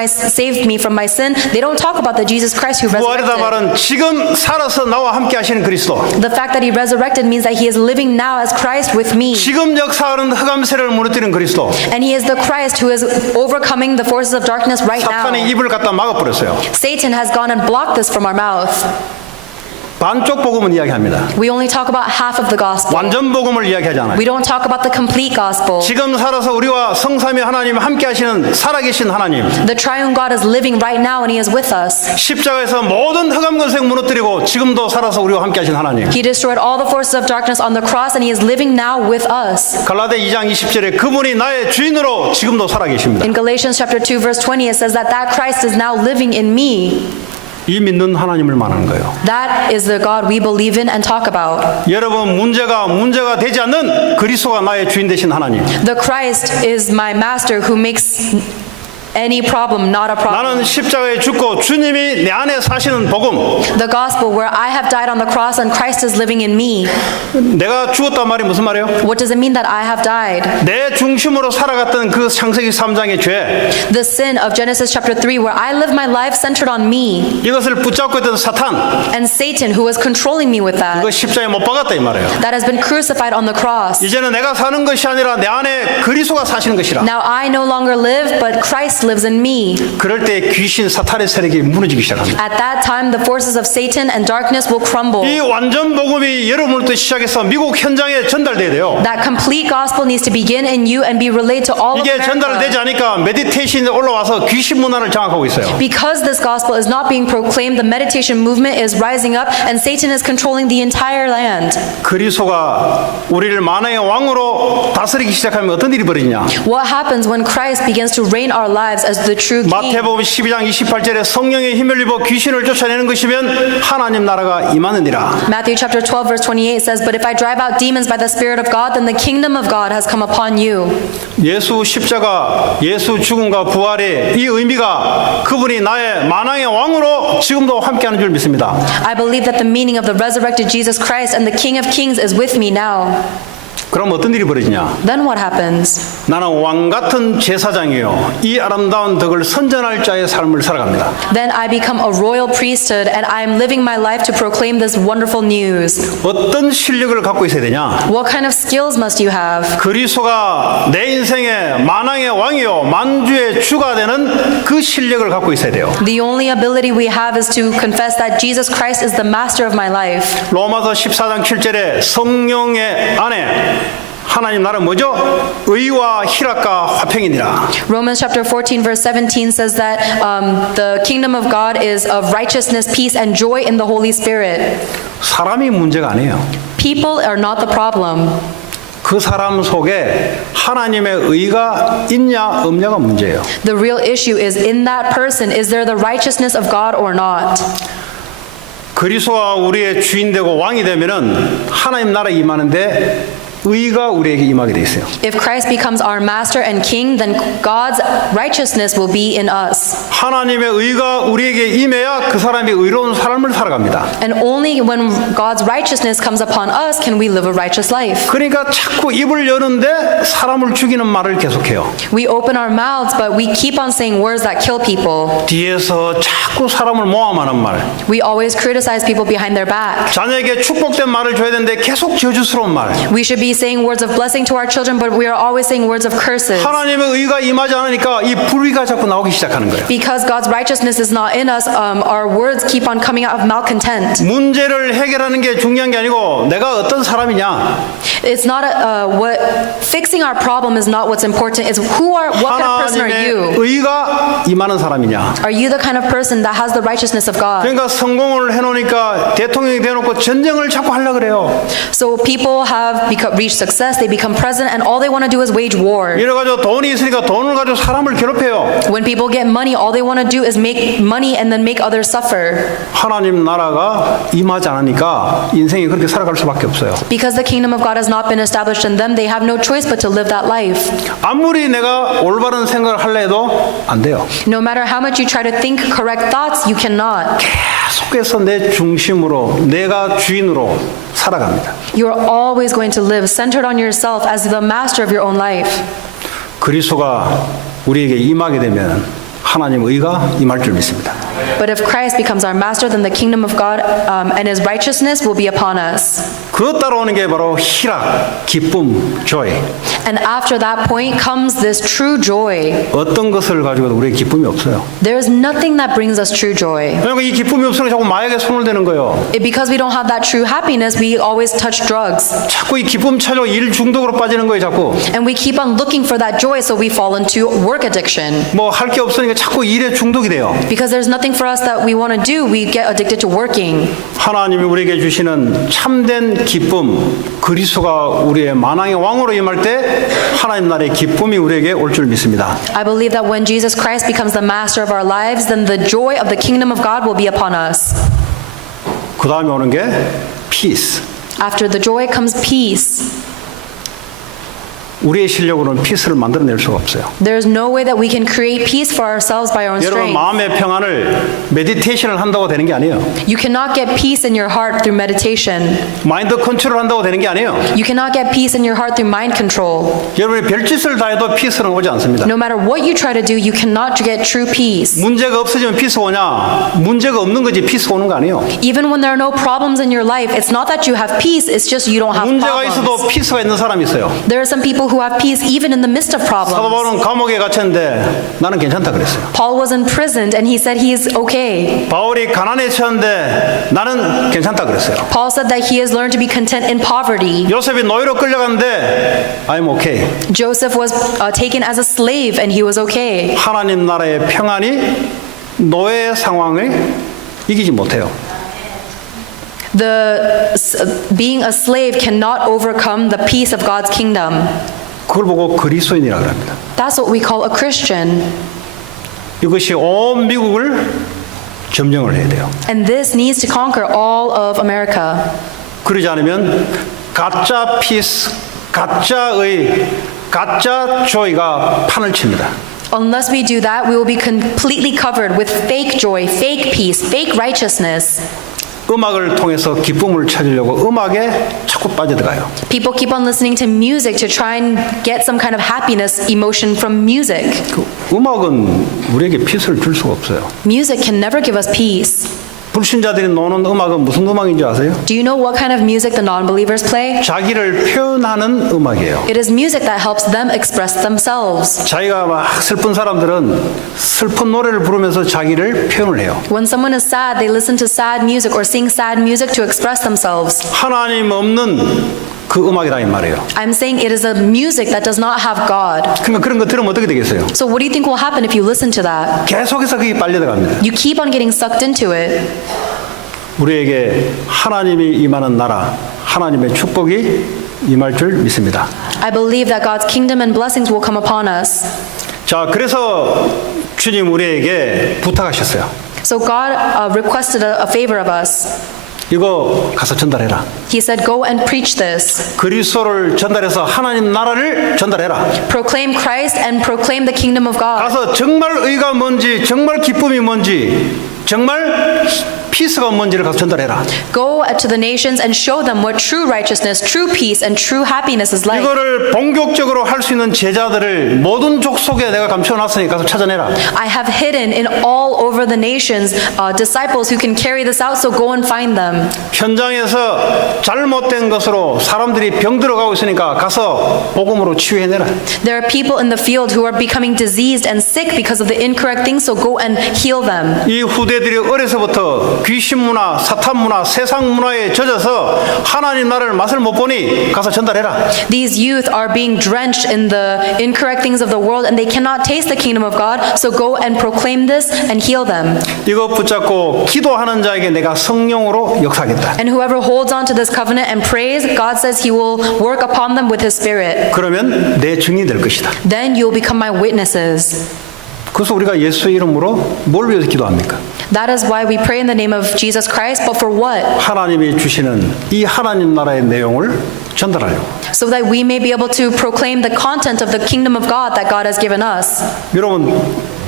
me from my sin. They don't talk about the Jesus Christ who 부활이다 resurrected. 말은 지금 살아서 나와 함께 하시는 그리스도. The fact that he resurrected means that he is living now as Christ with me. 지금 역사하는 흑암 세력을 무너뜨리는 그리스도. And he is the Christ who is overcoming the forces of darkness right now. 사탄이 입을 갖다 막아버렸어요. Satan has gone and blocked this from our mouth. 반쪽 복음은 이야기합니다. We only talk about half of the gospel. 완전 복음을 이야기하지 않아요. We don't talk about the complete gospel. 지금 살아서 우리와 성삼위 하나님 함께 하시는 살아계신 하나님, The triune God is living right now and he is with us. 십자가에서 모든 흑암 권세 무너뜨리고 지금도 살아서 우리와 함께 하신 하나님, He destroyed all the forces of darkness on the cross and he is living now with us. 갈라디아 2장 20절에 그분이 나의 주인으로 지금도 살아계십니다. In Galatians chapter 2 verse 20 it says that Christ is now living in me. 이 믿는 하나님을 말하는 거예요. That is the God we believe in and talk about. 여러분, 문제가 되지 않는 그리스도가 나의 주인 되신 하나님. The Christ is my master who makes any problem not a problem. 나는 십자가에 죽고 주님이 내 안에 사시는 복음. The gospel where I have died on the cross and Christ is living in me. 내가 죽었단 말이 무슨 말이에요? What does it mean that I have died? 내 중심으로 살아갔던 그 창세기 3장의 죄, The sin of Genesis chapter 3 where I live my life centered on me 이것을 붙잡고 있던 사탄, and Satan who was controlling me with that. 그 십자가에 못 박았다 이 말이에요. That has been crucified on the cross. 이제는 내가 사는 것이 아니라 내 안에 그리스도가 사시는 것이라. Now I no longer live but Christ lives in me. 그럴 때 귀신 사탄의 세력이 무너지기 시작합니다. At that time the forces of Satan and darkness will crumble. 이 완전 복음이 여러분부터 시작해서 미국 현장에 전달돼야 돼요. That complete gospel needs to begin in you and be relayed to all of 이게 전달되지 America. 않으니까 메디테이션에 올라와서 귀신 문화를 장악하고 있어요. Because this gospel is not being proclaimed, the meditation movement is rising up and Satan is controlling the entire land. 그리스도가 우리를 만왕의 왕으로 다스리기 시작하면 어떤 일이 벌어지냐? What happens when Christ begins to reign our lives as the true king? 마태복음 12장 28절에 성령의 힘을 입어 귀신을 쫓아내는 것이면 하나님 나라가 임하느니라. Matthew chapter 12 verse 28 says, "But if I drive out demons by the Spirit of God, then the kingdom of God has come upon you." 예수 십자가, 예수 죽음과 부활의 이 의미가 그분이 나의 만왕의 왕으로 지금도 함께하는 줄 믿습니다. I believe that the meaning of the resurrected Jesus Christ and the King of Kings is with me now. 그럼 어떤 일이 벌어지냐? Then what happens? 나는 왕 같은 제사장이요, 이 아름다운 덕을 선전할 자의 삶을 살아갑니다. Then I become a royal priesthood and I am living my life to proclaim this wonderful news. 어떤 실력을 갖고 있어야 되냐? What kind of skills must you have? 그리스도가 내 인생의 만왕의 왕이요 만주의 주가 되는 그 실력을 갖고 있어야 돼요. The only ability we have is to confess that Jesus Christ is the master of my life. 로마서 14장 7절에 성령의 안에 하나님 나라는 뭐죠? 의와 희락과 화평이니라. Romans chapter 14 verse 17 says that the kingdom of God is of righteousness, peace, and joy in the Holy Spirit. 사람이 문제가 아니에요. People are not the problem. 그 사람 속에 하나님의 의가 있냐 없냐가 문제예요. The real issue is in that person, is there the righteousness of God or not? 그리스도가 우리의 주인 되고 왕이 되면은 하나님 나라에 임하는데 의가 우리에게 임하게 돼 있어요. If Christ becomes our master and king, then God's righteousness will be in us. 하나님의 의가 우리에게 임해야 그 사람이 의로운 삶을 살아갑니다. And only when God's righteousness comes upon us can we live a righteous life. 그러니까 자꾸 입을 여는데 사람을 죽이는 말을 계속해요. We open our mouths, but we keep on saying words that kill people. 뒤에서 자꾸 사람을 모함하는 말. We always criticize people behind their back. 자녀에게 축복된 말을 줘야 되는데 계속 저주스러운 말. We should be saying words of blessing to our children, but we are always saying words of curses. 하나님의 의가 임하지 않으니까 이 불의가 자꾸 나오기 시작하는 거예요. Because God's righteousness is not in us, our words keep on coming out of malcontent. 문제를 해결하는 게 중요한 게 아니고 내가 어떤 사람이냐. It's not what fixing our problem is not what's important. It's what kind of person are 하나님의 you? 의가 임하는 사람이냐. Are you the kind of person that has the righteousness of God? 그러니까 성공을 해놓으니까 대통령이 되어놓고 전쟁을 자꾸 하려고 그래요. So people have reached success, they become president, and all they want to do is wage war. 이래가지고 돈이 있으니까 돈을 가지고 사람을 괴롭혀요. When people get money, all they want to do is make money and then make others suffer. 하나님 나라가 임하지 않으니까 인생이 그렇게 살아갈 수밖에 없어요. Because the kingdom of God has not been established in them, they have no choice but to live that life. 아무리 내가 올바른 생각을 하려 해도 안 돼요. No matter how much you try to think correct thoughts, you cannot. 계속해서 내 중심으로 내가 주인으로 살아갑니다. You're always going to live centered on yourself as the master of your own life. 그리스도가 우리에게 임하게 되면 하나님의 의가 임할 줄 믿습니다. But if Christ becomes our master, then the kingdom of God and his righteousness will be upon us. 그 따라오는 게 바로 희락, 기쁨, joy. And after that point comes this true joy. 어떤 것을 가지고도 우리의 기쁨이 없어요. There is nothing that brings us true joy. 그러니까 이 기쁨이 없으니까 자꾸 마약에 손을 대는 거예요. Because we don't have that true happiness, we always touch drugs. 자꾸 이 기쁨 찾으려고 일 중독으로 빠지는 거예요, 자꾸. And we keep on looking for that joy, so we fall into work addiction. 뭐 할 게 없으니까 자꾸 일에 중독이 돼요. Because there's nothing for us that we want to do, we get addicted to working. 하나님이 우리에게 주시는 참된 기쁨, 그리스도가 우리의 만왕의 왕으로 임할 때 하나님 나라의 기쁨이 우리에게 올 줄 믿습니다. I believe that when Jesus Christ becomes the master of our lives, then the joy of the kingdom of God will be upon us. 그 다음에 오는 게 peace. After the joy comes peace. 우리의 실력으로는 피스를 만들어낼 수가 없어요. There's no way that we can create peace for ourselves by our own 여러분 strength. 마음의 평안을 메디테이션을 한다고 되는 게 아니에요. You cannot get peace in your heart through meditation. 마인드 컨트롤 한다고 되는 게 아니에요. You cannot get peace in your heart through mind control. 여러분이 별짓을 다 해도 피스는 오지 않습니다. No matter what you try to do, you cannot get true peace. 문제가 없어지면 피스 오냐? 문제가 없는 거지 피스 오는 거 아니에요. Even when there are no problems in your life, it's not that you have peace, it's just you don't have 문제가 있어도 problems. 피스가 있는 사람이 있어요. There are some people who have peace even in the midst of 사도 problems. 바울은 감옥에 갇혔는데 나는 괜찮다 그랬어요. Paul was imprisoned and he said he's okay. 바울이 가난에 처했는데 나는 괜찮다 그랬어요. Paul said that he has learned to be content in poverty. 요셉이 노예로 끌려갔는데 I'm okay. Joseph was taken as a slave and he was okay. 하나님 나라의 평안이 노예 상황을 이기지 못해요. Being a slave cannot overcome the peace of God's kingdom. 그걸 보고 그리스도인이라고 합니다. That's what we call a Christian. 이것이 온 미국을 점령을 해야 돼요. And this needs to conquer all of America. 그러지 않으면 가짜 피스, 가짜 조이가 판을 칩니다. Unless we do that, we will be completely covered with fake joy, fake peace, fake righteousness. 음악을 통해서 기쁨을 찾으려고 음악에 자꾸 빠져들어가요. People keep on listening to music to try and get some kind of happiness emotion from music. 그 음악은 우리에게 피스를 줄 수가 없어요. Music can never give us peace. 불신자들이 노는 음악은 무슨 음악인지 아세요? Do you know what kind of music the non-believers play? 자기를 표현하는 음악이에요. It is music that helps them express themselves. 자기가 막 슬픈 사람들은 슬픈 노래를 부르면서 자기를 표현을 해요. When someone is sad, they listen to sad music or sing sad music to express themselves. 하나님 없는 그 음악이다 이 말이에요. I'm saying it is a music that does not have God. 그러면 그런 거 들으면 어떻게 되겠어요? So what do you think will happen if you listen to that? 계속해서 그게 빨려들어갑니다. You keep on getting sucked into it. 우리에게 하나님이 임하는 나라, 하나님의 축복이 임할 줄 믿습니다. I believe that God's kingdom and blessings will come upon us. 자, 그래서 주님 우리에게 부탁하셨어요. So God requested a favor of us. 이거 가서 전달해라. He said, go and preach this. 그리스도를 전달해서 하나님 나라를 전달해라. Proclaim Christ and proclaim the kingdom of God. 가서 정말 의가 뭔지, 정말 기쁨이 뭔지, 정말 피스가 뭔지를 가서 전달해라. Go to the nations and show them what true righteousness, true peace, and true happiness is like. 이거를 본격적으로 할 수 있는 제자들을 모든 족속에 내가 감춰놨으니 가서 찾아내라. I have hidden in all over the nations disciples who can carry this out, so go and find them. 현장에서 잘못된 것으로 사람들이 병들어가고 있으니까 가서 복음으로 치유해내라. There are people in the field who are becoming diseased and sick because of the incorrect things, so go and heal them. 이 후대들이 어려서부터 귀신 문화, 사탄 문화, 세상 문화에 젖어서 하나님 나라를 맛을 못 보니 가서 전달해라. These youth are being drenched in the incorrect things of the world and they cannot taste the kingdom of God, so go and proclaim this and heal them. 이거 붙잡고 기도하는 자에게 내가 성령으로 역사하겠다. And whoever holds on to this covenant and prays, God says he will work upon them with his spirit. 그러면 내 증인이 될 것이다. Then you'll become my witnesses. 그래서 우리가 예수의 이름으로 뭘 위해서 기도합니까? That is why we pray in the name of Jesus Christ, but for what? 하나님이 주시는 이 하나님 나라의 내용을 전달하려고. So that we may be able to proclaim the content of the kingdom of God that God has given us. 여러분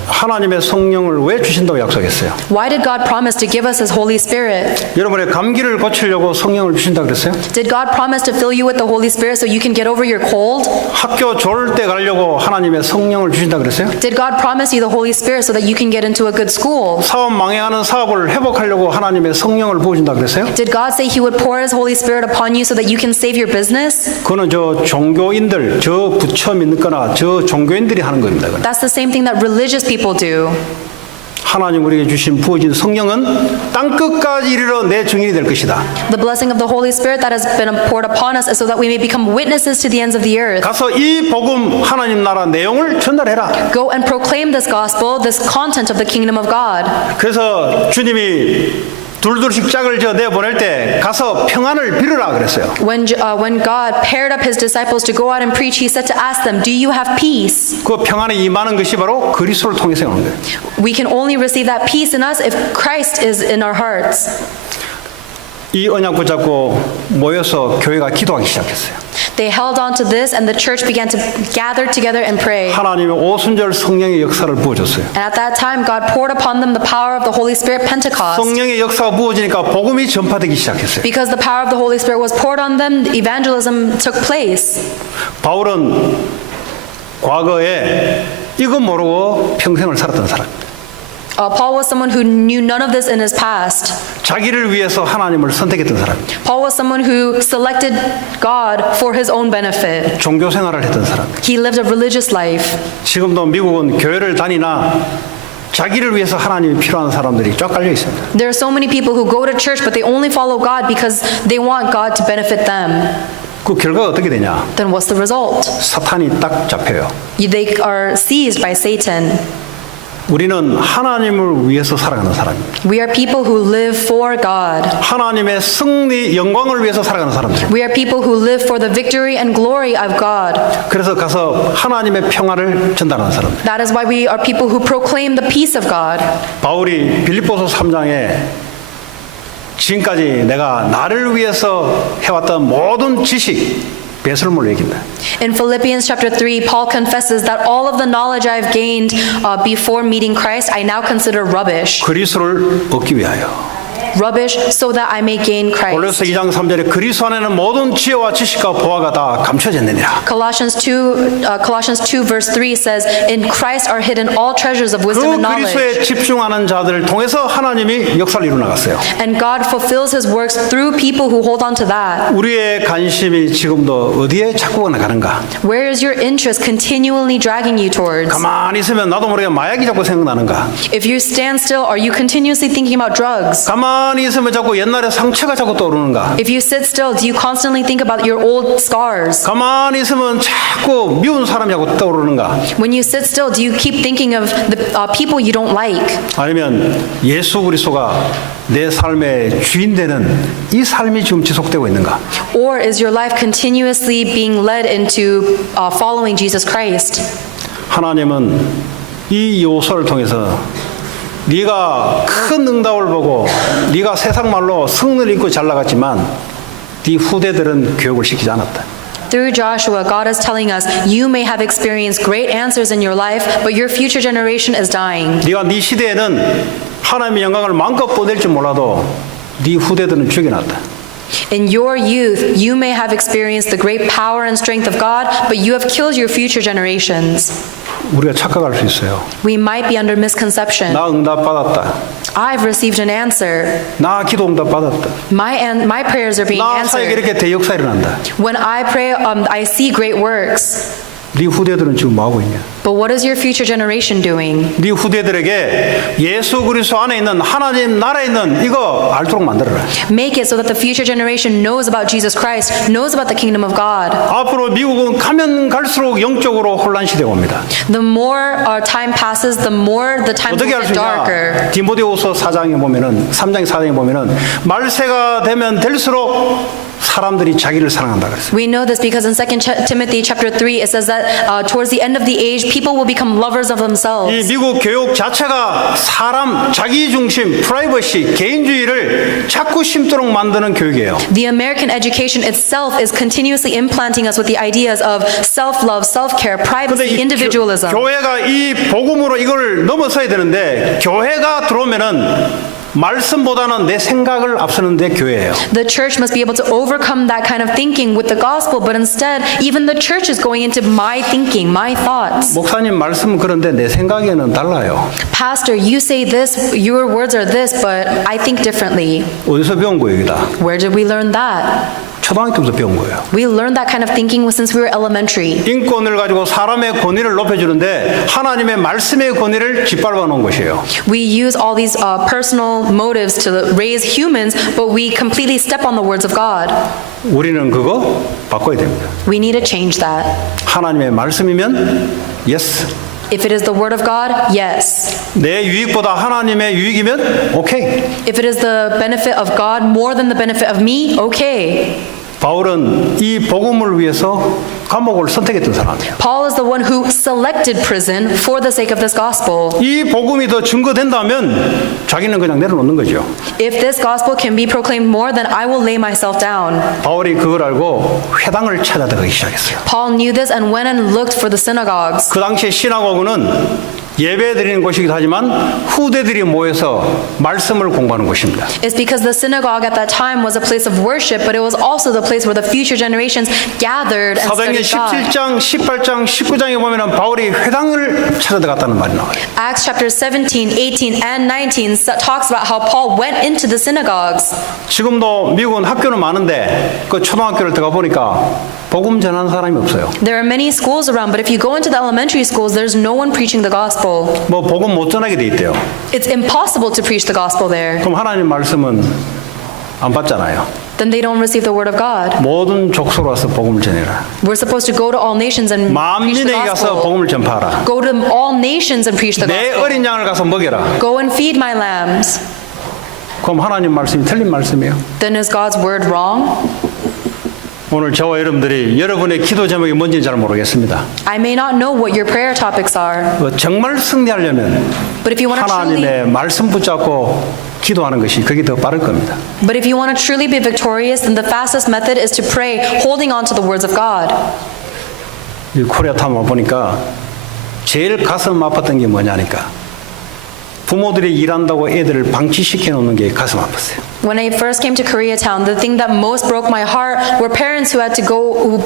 하나님의 성령을 왜 주신다고 약속했어요? Why did God promise to give us His Holy Spirit? 여러분의 감기를 고치려고 성령을 주신다 그랬어요? Did God promise to fill you with the Holy Spirit so you can get over your cold? 학교 좋을 때 가려고 하나님의 성령을 주신다 그랬어요? Did God promise you the Holy Spirit so that you can get into a good school? 사업 망해가는 사업을 회복하려고 하나님의 성령을 부어준다 그랬어요? Did God say He would pour His Holy Spirit upon you so that you can save your business? 그거는 저 종교인들, 저 부처 믿거나 저 종교인들이 하는 겁니다. 그건. That's the same thing that religious people do. 하나님 우리에게 주신 부어진 성령은 땅 끝까지 이르러 내 증인이 될 것이다. The blessing of the Holy Spirit that has been poured upon us is so that we may become witnesses to the ends of the earth. 가서 이 복음 하나님 나라 내용을 전달해라. Go and proclaim this gospel, this content of the kingdom of God. 그래서 주님이 둘둘씩 짝을 져 내보낼 때 가서 평안을 빌어라 그랬어요. When God paired up His disciples to go out and preach, He said to ask them, "Do you have peace?" 그 평안에 임하는 것이 바로 그리스도를 통해서 오는 거예요. We can only receive that peace in us if Christ is in our hearts. 이 언약 붙잡고 모여서 교회가 기도하기 시작했어요. They held on to this, and the church began to gather together and pray. 하나님의 오순절 성령의 역사를 부어줬어요. And at that time, God poured upon them the power of the Holy Spirit Pentecost. 성령의 역사가 부어지니까 복음이 전파되기 시작했어요. Because the power of the Holy Spirit was poured on them, evangelism took place. 바울은 과거에 이거 모르고 평생을 살았던 사람입니다. Paul was someone who knew none of this in his past. 자기를 위해서 하나님을 선택했던 사람입니다. Paul was someone who selected God for his own benefit. 종교 생활을 했던 사람입니다. He lived a religious life. 지금도 미국은 교회를 다니나 자기를 위해서 하나님이 필요한 사람들이 쫙 깔려 있습니다. There are so many people who go to church, but they only follow God because they want God to benefit them. 그 결과가 어떻게 되냐? Then what's the result? 사탄이 딱 잡혀요. They are seized by Satan. 우리는 하나님을 위해서 살아가는 사람입니다. We are people who live for God. 하나님의 승리, 영광을 위해서 살아가는 사람들입니다. We are people who live for the victory and glory of God. 그래서 가서 하나님의 평화를 전달하는 사람들. That is why we are people who proclaim the peace of God. 바울이 빌립보서 3장에 지금까지 내가 나를 위해서 해왔던 모든 지식, 배설물을 얘기합니다. In Philippians chapter 3, Paul confesses that all of the knowledge I've gained before meeting Christ, I now consider rubbish. 그리스도를 얻기 위하여. Rubbish so that I may gain Christ. 골로새 2장 3절에 그리스도 안에는 모든 지혜와 지식과 보화가 다 감춰졌느니라. Colossians 2 verse 3 says, In Christ are hidden all treasures of 그 wisdom and knowledge. 그리스도에 집중하는 자들을 통해서 하나님이 역사를 이루어 나갔어요. And God fulfills His works through people who hold on to that. 우리의 관심이 지금도 어디에 자꾸 나가는가? Where is your interest continually dragging you towards? 가만히 있으면 나도 모르게 마약이 자꾸 생각나는가? If you stand still, are you continuously thinking about drugs? 가만히 있으면 자꾸 옛날에 상처가 자꾸 떠오르는가? If you sit still, do you constantly think about your old scars? 가만히 있으면 자꾸 미운 사람이 자꾸 떠오르는가? When you sit still, do you keep thinking of the people you don't like? 아니면 예수 그리스도가 내 삶의 주인 되는 이 삶이 지금 지속되고 있는가? Or is your life continuously being led into following Jesus Christ? 하나님은 이 요소를 통해서 네가 큰 응답을 보고 네가 세상 말로 승리를 입고 잘 나갔지만 네 후대들은 교육을 시키지 않았다. Through Joshua, God is telling us, you may have experienced great answers in your life, but your future generation is dying. 네가 네 시대에는 하나님의 영광을 마음껏 뻗을 줄 몰라도 네 후대들은 죽여놨다. In your youth, you may have experienced the great power and strength of God, but you have killed your future generations. 우리가 착각할 수 있어요. We might be under misconception. 나 응답 받았다. I've received an answer. 나 기도 응답 받았다. My prayers are being 나 사역에 answered. 이렇게 대역사 일어난다. When I pray, I see great works. 네 후대들은 지금 뭐 하고 있냐? But what is your future generation doing? 네 후대들에게 예수 그리스도 안에 있는 하나님 나라에 있는 이거 알도록 만들어라. Make it so that the future generation knows about Jesus Christ, knows about the kingdom of God. 앞으로 미국은 가면 갈수록 영적으로 혼란 시대가 옵니다. The more our time passes, the more the time 어떻게 will 할 수 get darker. 있냐? 디모데후서 4장에 보면은 3장 4장에 보면은 말세가 되면 될수록 사람들이 자기를 사랑한다 그랬어요. We know this because in 2 Timothy chapter 3 it says that towards the end of the age people will become lovers of 이 themselves. 미국 교육 자체가 사람 자기 중심, 프라이버시, 개인주의를 자꾸 심도록 만드는 교육이에요. The American education itself is continuously implanting us with the ideas of self-love, self-care, 근데 privacy, 이 individualism. 교회가 이 복음으로 이걸 넘어서야 되는데 교회가 들어오면은 말씀보다는 내 생각을 앞서는데 교회예요. The church must be able to overcome that kind of thinking with the gospel, but instead, even the church is going into my thinking, my thoughts. 목사님 말씀은 그런데 내 생각에는 달라요. Pastor, you say this, your words are this, but I think differently. 어디서 배운 거예요, 여기다? Where did we learn that? 초등학교 때부터 배운 거예요. We learned that kind of thinking since we were elementary. 인권을 가지고 사람의 권위를 높여주는데 하나님의 말씀의 권위를 짓밟아 놓은 것이에요. We use all these personal motives to raise humans, but we completely step on the words of God. 우리는 그거 바꿔야 됩니다. We need to change that. 하나님의 말씀이면 yes. If it is the word of God, yes. 내 유익보다 하나님의 유익이면 오케이. If it is the benefit of God more than the benefit of me, okay. 바울은 이 복음을 위해서 감옥을 선택했던 사람이에요. Paul is the one who selected prison for the sake of this gospel. 이 복음이 더 증거된다면 자기는 그냥 내려놓는 거죠. If this gospel can be proclaimed more, then I will lay myself down. 바울이 그걸 알고 회당을 찾아들어가기 시작했어요. Paul knew this and went and looked for the synagogues. 그 당시에 시나고그는 예배 드리는 곳이기도 하지만 후대들이 모여서 말씀을 공부하는 곳입니다. It's because the synagogue at that time was a place of worship, but it was also the place where the future generations gathered and 사도행전 studied God. 17장, 18장, 19장에 보면 바울이 회당을 찾아들어갔다는 말이 나와요. Acts chapter 17, 18, and 19 talks about how Paul went into the synagogues. 지금도 미국은 학교는 많은데 그 초등학교를 들어가 보니까 복음 전하는 사람이 없어요. There are many schools around, but if you go into the elementary schools, there's no one preaching the gospel. 뭐 복음 못 전하게 돼 있대요. It's impossible to preach the gospel there. 그럼 하나님 말씀은 안 받잖아요. Then they don't receive the word of God. 모든 족속으로 와서 복음을 전해라. We're supposed to go to all nations and preach the 만민에게 가서 gospel. 복음을 전파하라. Go to all nations and preach the 내 gospel. 어린 양을 가서 먹여라. Go and feed my lambs. 그럼 하나님 말씀이 틀린 말씀이에요. Then is God's word wrong? 오늘 저와 여러분들이 여러분의 기도 제목이 뭔지는 잘 모르겠습니다. I may not know what your prayer topics are, 정말 승리하려면 but if you want to truly 하나님의 말씀 붙잡고 기도하는 것이 그게 더 빠를 겁니다. But if you want to truly be victorious, then the fastest method is to pray holding on to the words of God. 이 코리아타운 와보니까 제일 가슴 아팠던 게 뭐냐니까 부모들이 일한다고 애들을 방치시켜 놓는 게 가슴 아팠어요. When I first came to Koreatown, the thing that most broke my heart were parents who had to go,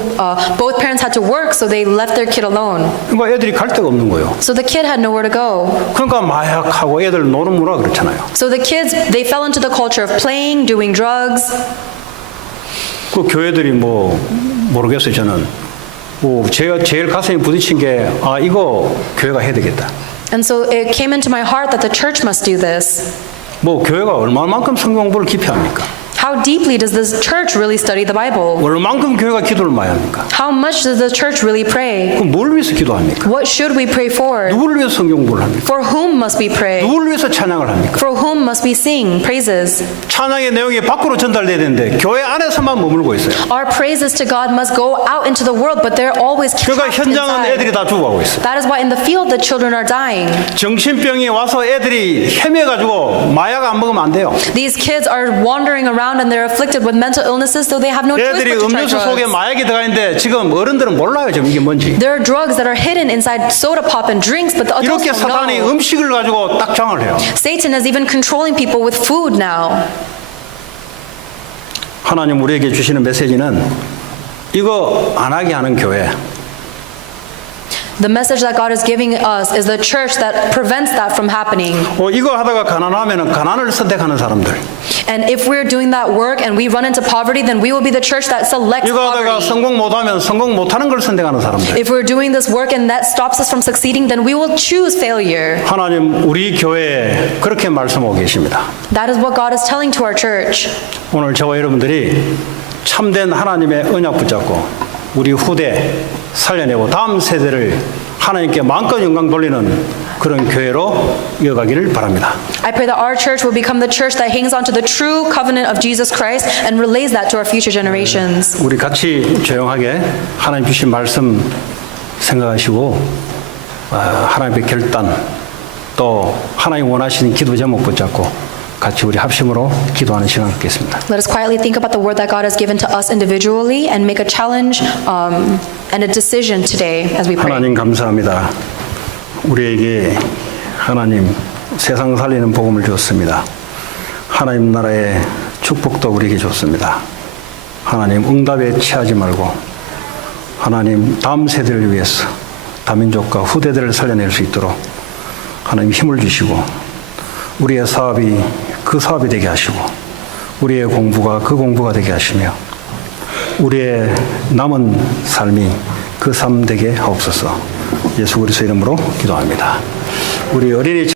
both parents had to work, so they left their kid alone. 그러니까 애들이 갈 데가 없는 거예요. So the kid had nowhere to go. 그러니까 마약하고 애들 노는 문화 그렇잖아요. So the kids, they fell into the culture of playing, doing drugs. 그 교회들이 뭐 모르겠어요. 저는 제가 제일 가슴에 부딪힌 게 이거 교회가 해야 되겠다. And so it came into my heart that the church must do this. 뭐 교회가 얼마만큼 성경 공부를 깊이 합니까? How deeply does this church really study the Bible? 얼마만큼 교회가 기도를 많이 합니까? How much does the church really pray? 그럼 뭘 위해서 기도합니까? What should we pray for? 누구를 위해서 성경 공부를 합니까? For whom must we pray? 누구를 위해서 찬양을 합니까? For whom must we sing praises? 찬양의 내용이 밖으로 전달돼야 되는데 교회 안에서만 머물고 있어요. Our praises to God must go out into the world, but they're always 그러니까 trapped 현장은 애들이 inside. 다 죽어가고 있어요. That is why in the field the children are dying. 정신병이 와서 애들이 헤매가지고 마약 안 먹으면 안 돼요. These kids are wandering around and they're afflicted with mental illnesses, so they have no choice 애들이 but to try 음료수 속에 drugs. 마약이 들어가 있는데 지금 어른들은 몰라요. 지금 이게 뭔지. There are drugs that are hidden inside soda pop and drinks, but the adults 이렇게 don't 사탄이 know. 음식을 가지고 딱 장을 해요. Satan is even controlling people with food now. 하나님 우리에게 주시는 메시지는 이거 안 하게 하는 교회. The message that God is giving us is the church that prevents that from happening. 이거 하다가 가난하면은 가난을 선택하는 사람들. And if we're doing that work and we run into poverty, then we will be the church that selects 이거 하다가 poverty. 성공 못하면 성공 못하는 걸 선택하는 사람들. If we're doing this work and that stops us from succeeding, then we will choose failure. 하나님 우리 교회에 그렇게 말씀하고 계십니다. That is what God is telling to our church. 오늘 저와 여러분들이 참된 하나님의 언약 붙잡고 우리 후대 살려내고 다음 세대를 하나님께 마음껏 영광 돌리는 그런 교회로 이어가기를 바랍니다. I pray that our church will become the church that hangs on to the true covenant of Jesus Christ and relays that to our future generations. 우리 같이 조용하게 하나님 주신 말씀 생각하시고 하나님의 결단 또 하나님 원하시는 기도 제목 붙잡고 같이 우리 합심으로 기도하는 시간 갖겠습니다. Let us quietly think about the word that God has given to us individually and make a challenge and a decision today as we pray. 하나님 감사합니다. 우리에게 하나님 세상 살리는 복음을 주었습니다. 하나님 나라의 축복도 우리에게 줬습니다. 하나님 응답에 취하지 말고 하나님 다음 세대를 위해서 다민족과 후대들을 살려낼 수 있도록 하나님 힘을 주시고 우리의 사업이 그 사업이 되게 하시고 우리의 공부가 그 공부가 되게 하시며 우리의 남은 삶이 그 삶 되게 하옵소서. 예수 그리스도 이름으로 기도합니다. 우리 어린이